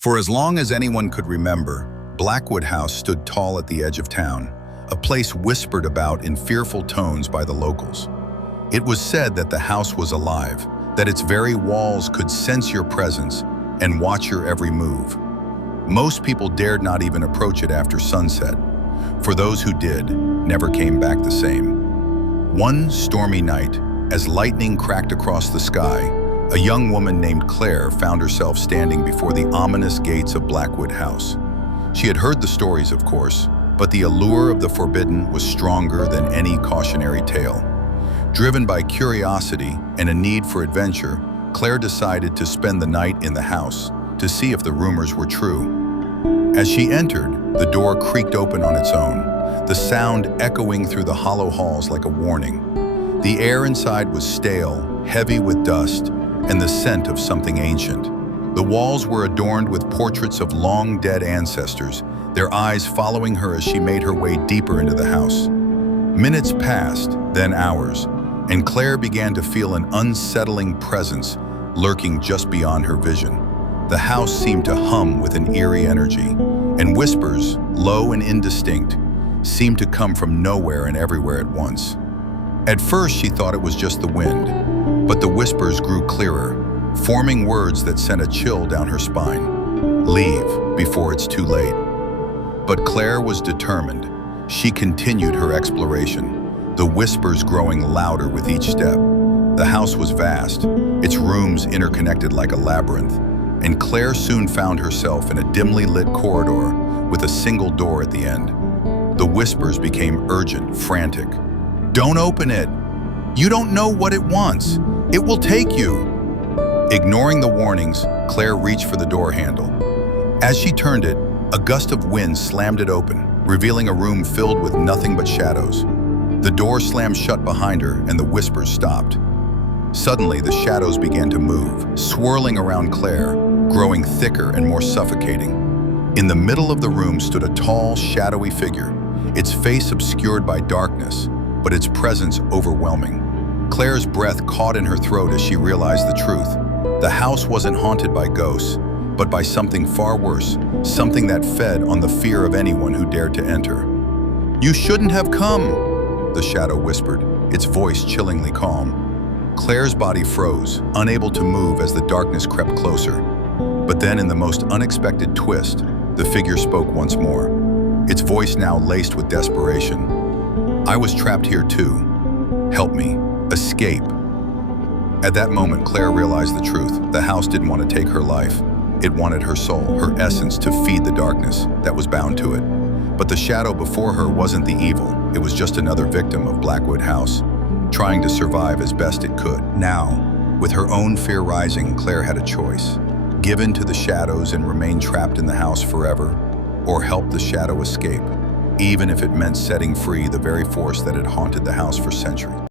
For as long as anyone could remember, Blackwood House stood tall at the edge of town, a place whispered about in fearful tones by the locals. It was said that the house was alive, that its very walls could sense your presence and watch your every move. Most people dared not even approach it after sunset. For those who did, never came back the same. One stormy night, as lightning cracked across the sky, a young woman named Claire found herself standing before the ominous gates of Blackwood House. She had heard the stories, of course, but the allure of the forbidden was stronger than any cautionary tale. Driven by curiosity and a need for adventure, Claire decided to spend the night in the house to see if the rumors were true. As she entered, the door creaked open on its own, the sound echoing through the hollow halls like a warning. The air inside was stale, heavy with dust, and the scent of something ancient. The walls were adorned with portraits of long-dead ancestors, their eyes following her as she made her way deeper into the house. Minutes passed, then hours, and Claire began to feel an unsettling presence lurking just beyond her vision. The house seemed to hum with an eerie energy, and whispers, low and indistinct, seemed to come from nowhere and everywhere at once. At first, she thought it was just the wind, but the whispers grew clearer, forming words that sent a chill down her spine. Leave before it's too late. But Claire was determined. She continued her exploration, the whispers growing louder with each step. The house was vast, its rooms interconnected like a labyrinth, and Claire soon found herself in a dimly lit corridor with a single door at the end. The whispers became urgent, frantic. "Don't open it! You don't know what it wants! It will take you!" Ignoring the warnings, Claire reached for the door handle. As she turned it, a gust of wind slammed it open, revealing a room filled with nothing but shadows. The door slammed shut behind her and the whispers stopped. Suddenly, the shadows began to move, swirling around Claire, growing thicker and more suffocating. In the middle of the room stood a tall, shadowy figure, its face obscured by darkness, but its presence overwhelming. Claire's breath caught in her throat as she realized the truth. The house wasn't haunted by ghosts, but by something far worse, something that fed on the fear of anyone who dared to enter. "You shouldn't have come," the shadow whispered, its voice chillingly calm. Claire's body froze, unable to move as the darkness crept closer. But then, in the most unexpected twist, the figure spoke once more, its voice now laced with desperation. "I was trapped here too. Help me. Escape." At that moment, Claire realized the truth. The house didn't want to take her life. It wanted her soul, her essence, to feed the darkness that was bound to it. But the shadow before her wasn't the evil. It was just another victim of Blackwood House, trying to survive as best it could. Now, with her own fear rising, Claire had a choice. Give in to the shadows and remain trapped in the house forever, or help the shadow escape, even if it meant setting free the very force that had haunted the house for centuries.